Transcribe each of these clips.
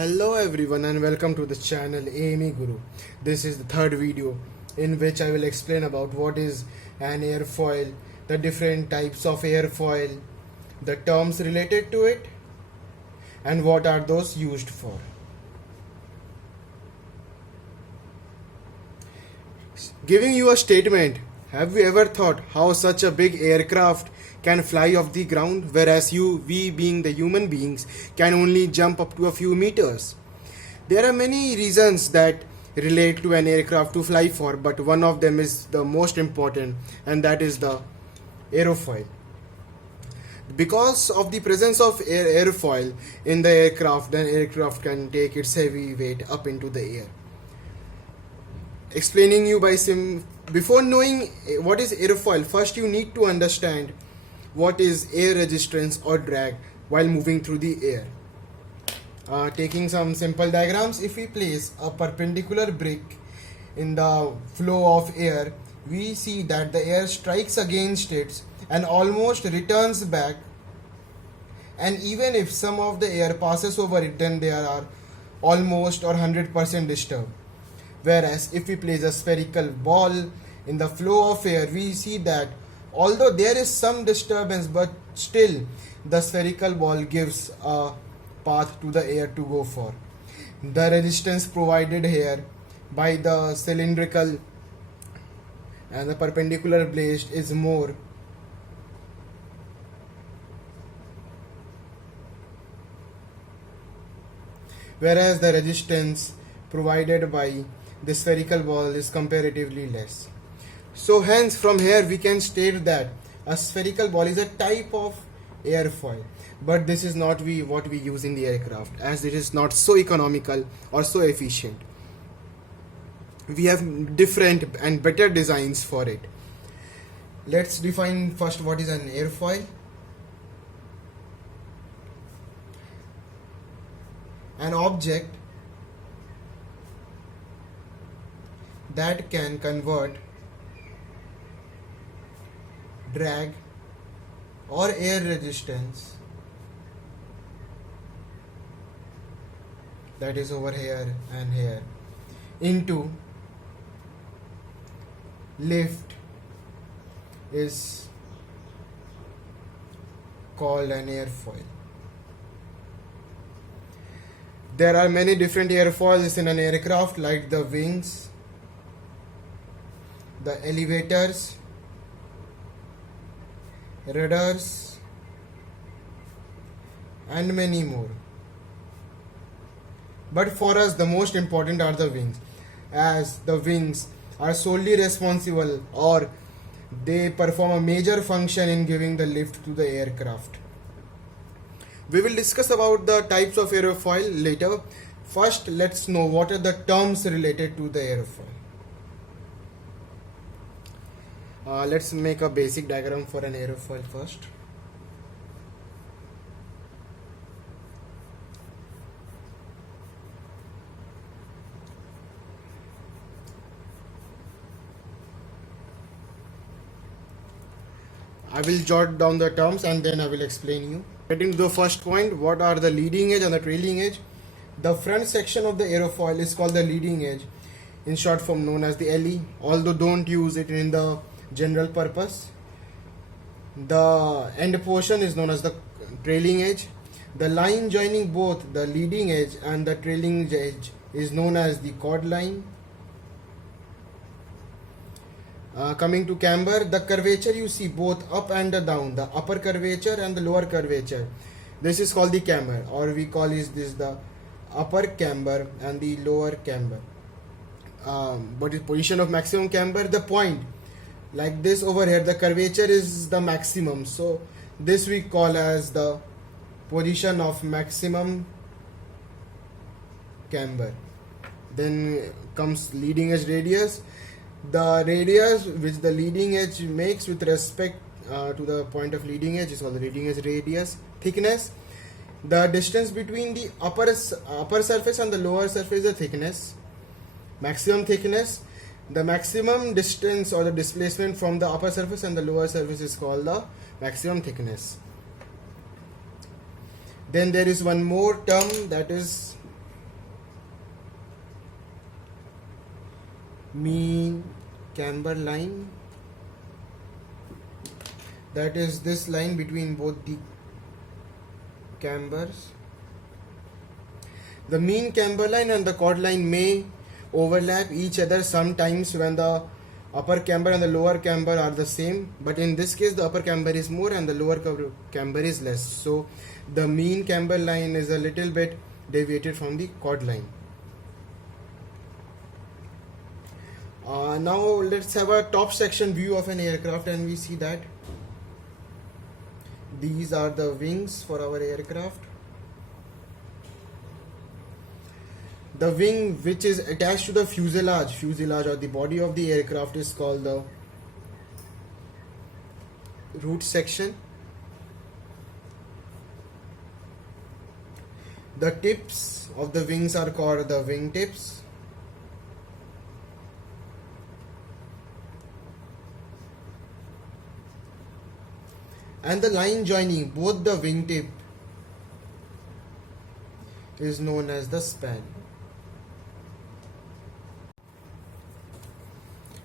Hello everyone and welcome to the channel Amy Guru. This is the third video in which I will explain about what is an airfoil, the different types of airfoil, the terms related to it, and what are those used for. Giving you a statement, have you ever thought how such a big aircraft can fly off the ground, whereas we being the human beings can only jump up to a few meters? There are many reasons that relate to an aircraft to fly for, but one of them is the most important, and that is the aerofoil. Because of the presence of airfoil in the aircraft, then aircraft can take its heavy weight up into the air. Explaining you by before knowing what is airfoil, first you need to understand what is air resistance or drag while moving through the air. Taking some simple diagrams, if we place a perpendicular brick in the flow of air, we see that the air strikes against it and almost returns back, and even if some of the air passes over it, then they are almost or 100% disturbed. Whereas if we place a spherical ball in the flow of air, we see that although there is some disturbance, but still the spherical ball gives a path to the air to go for. The resistance provided here by the cylindrical and the perpendicular blade is more, whereas the resistance provided by the spherical ball is comparatively less. So hence from here we can state that a spherical ball is a type of airfoil, but this is not what we use in the aircraft, as it is not so economical or so efficient. We have different and better designs for it. Let's define first what is an airfoil. An object that can convert drag or air resistance, that is over here and here, into lift is called an airfoil. There are many different airfoils in an aircraft, like the wings, the elevators, radars, and many more. But for us the most important are the wings, as the wings are solely responsible, or they perform a major function in giving the lift to the aircraft. We will discuss about the types of airfoil later. First, let's know what are the terms related to the airfoil. Let's make a basic diagram for an aerofoil first. I will jot down the terms and then I will explain you. Getting to the first point, what are the leading edge and the trailing edge? The front section of the aerofoil is called the leading edge, in short form known as the LE, although don't use it in the general purpose. The end portion is known as the trailing edge. The line joining both the leading edge and the trailing edge is known as the chord line. Coming to camber, the curvature you see both up and down, the upper curvature and the lower curvature, this is called the camber, or we call this the upper camber and the lower camber. But the position of maximum camber, the point like this over here, the curvature is the maximum, so this we call as the position of maximum camber. Then comes leading edge radius. The radius which the leading edge makes with respect to the point of leading edge is called the leading edge radius. Thickness, the distance between the upper surface and the lower surface is the thickness. Maximum thickness, the maximum distance or the displacement from the upper surface and the lower surface is called the maximum thickness. Then there is one more term, that is mean camber line, that is this line between both the cambers. The mean camber line and the chord line may overlap each other sometimes when the upper camber and the lower camber are the same, but in this case the upper camber is more and the lower camber is less, so the mean camber line is a little bit deviated from the chord line. Now let's have a top section view of an aircraft, and we see that these are the wings for our aircraft. The wing which is attached to the fuselage or the body of the aircraft is called the root section. The tips of the wings are called the wing tips. And the line joining both the wingtip is known as the span.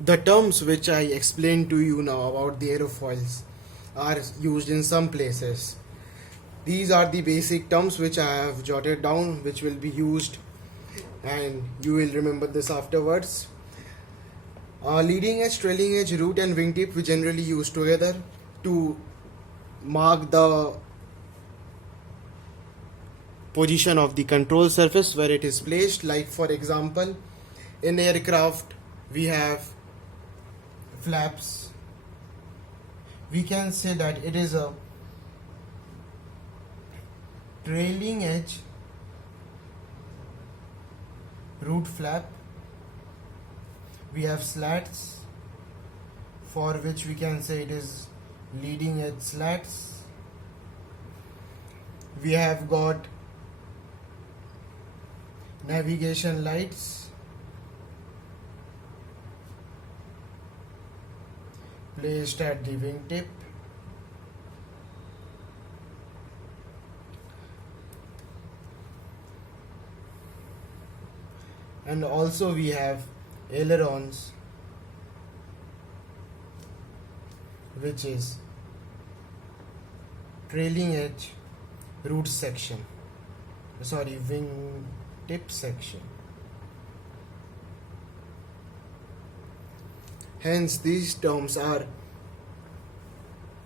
The terms which I explained to you now about the aerofoils are used in some places. These are the basic terms which I have jotted down, which will be used, and you will remember this afterwards. Leading edge, trailing edge, root and wingtip we generally use together to mark the position of the control surface where it is placed. Like for example, in aircraft we have flaps. We can say that it is a trailing edge root flap. We have slats, for which we can say it is leading edge slats. We have got navigation lights, placed at the wingtip. And also we have ailerons, which is trailing edge root section, wing tip section. Hence these terms are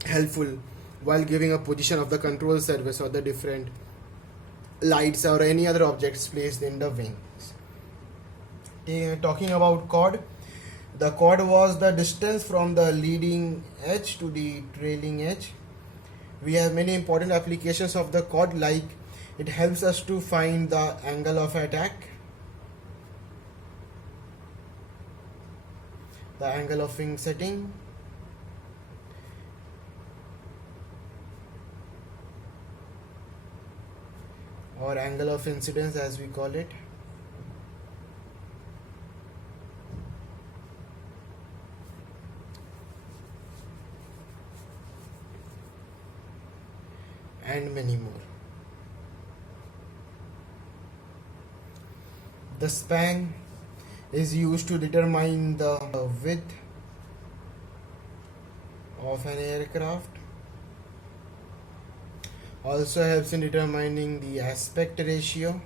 helpful while giving a position of the control surface or the different lights or any other objects placed in the wings. Talking about chord, the chord was the distance from the leading edge to the trailing edge. We have many important applications of the chord, like it helps us to find the angle of attack, the angle of wing setting, or angle of incidence as we call it. And many more. The span is used to determine the width of an aircraft. Also helps in determining the aspect ratio,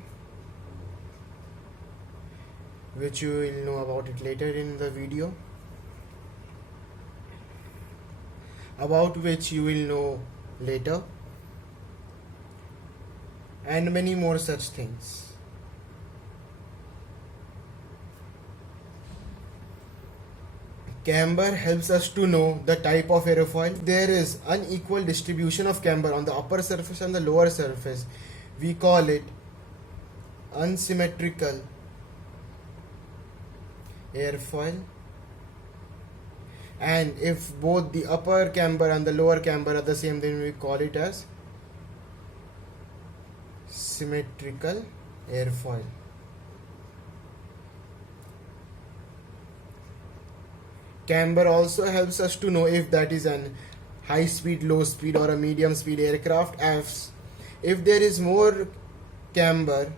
which you will know about it later in the video, about which you will know later, and many more such things. Camber helps us to know the type of aerofoil. There is unequal distribution of camber on the upper surface and the lower surface. We call it unsymmetrical airfoil. And if both the upper camber and the lower camber are the same, then we call it as symmetrical airfoil. Camber also helps us to know if that is an high speed, low speed or a medium speed aircraft. As if there is more camber,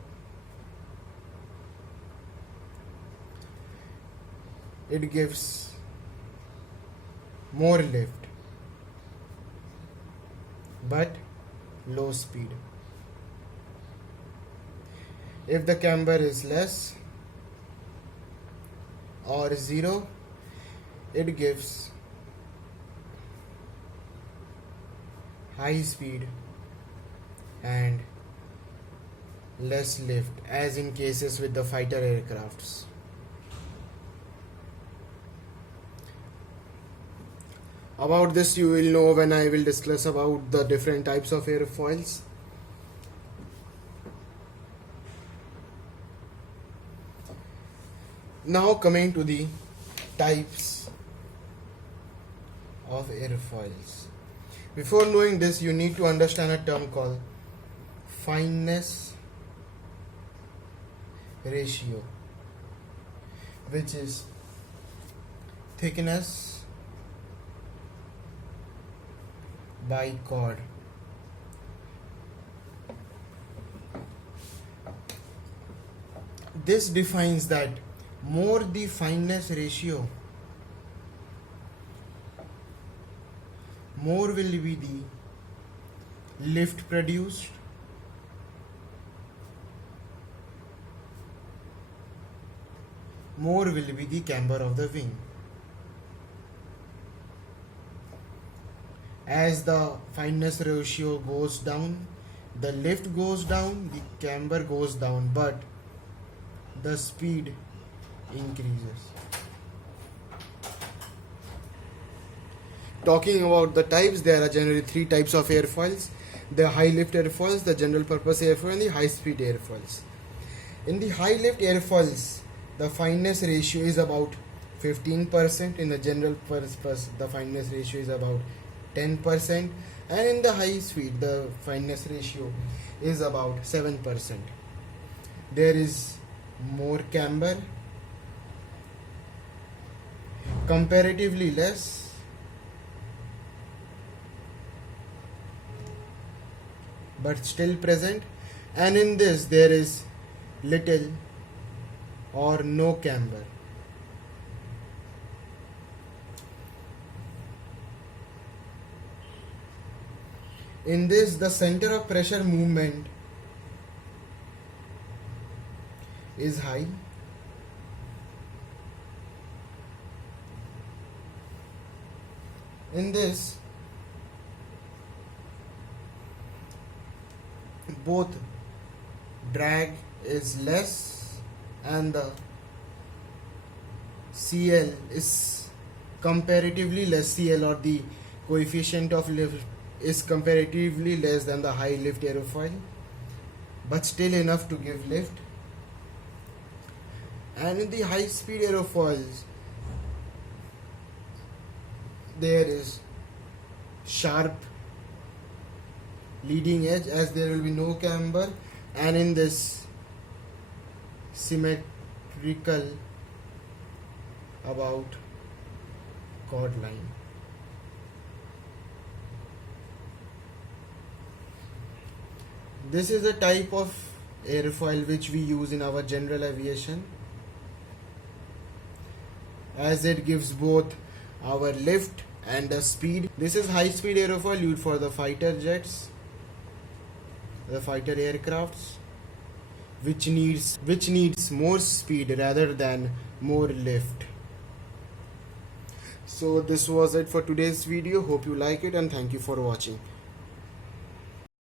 it gives more lift but low speed. If the camber is less or zero, it gives high speed and less lift, as in cases with the fighter aircrafts. About this you will know when I will discuss about the different types of airfoils. Now coming to the types of airfoils. Before knowing this, you need to understand a term called fineness ratio, which is thickness by chord. This defines that more the fineness ratio, more will be the lift produced, more will be the camber of the wing. As the fineness ratio goes down, the lift goes down, the camber goes down, but the speed increases. Talking about the types, there are generally three types of airfoils: the high lift airfoils, the general purpose airfoil, and the high speed airfoils. In the high lift airfoils, the fineness ratio is about 15%. In the general purpose, the fineness ratio is about 10%, and in the high speed, the fineness ratio is about 7%. There is more camber, comparatively less, but still present, and in this there is little or no camber. In this, the center of pressure movement is high, in this both drag is less and the CL is comparatively less. CL, or the coefficient of lift, is comparatively less than the high lift aerofoil, but still enough to give lift. And in the high speed aerofoils, there is sharp leading edge, as there will be no camber, and in this symmetrical about chord line. This is a type of airfoil which we use in our general aviation, as it gives both our lift and the speed. This is high speed aerofoil used for the fighter jets, the fighter aircrafts, which needs more speed rather than more lift. So this was it for today's video. Hope you like it, and thank you for watching.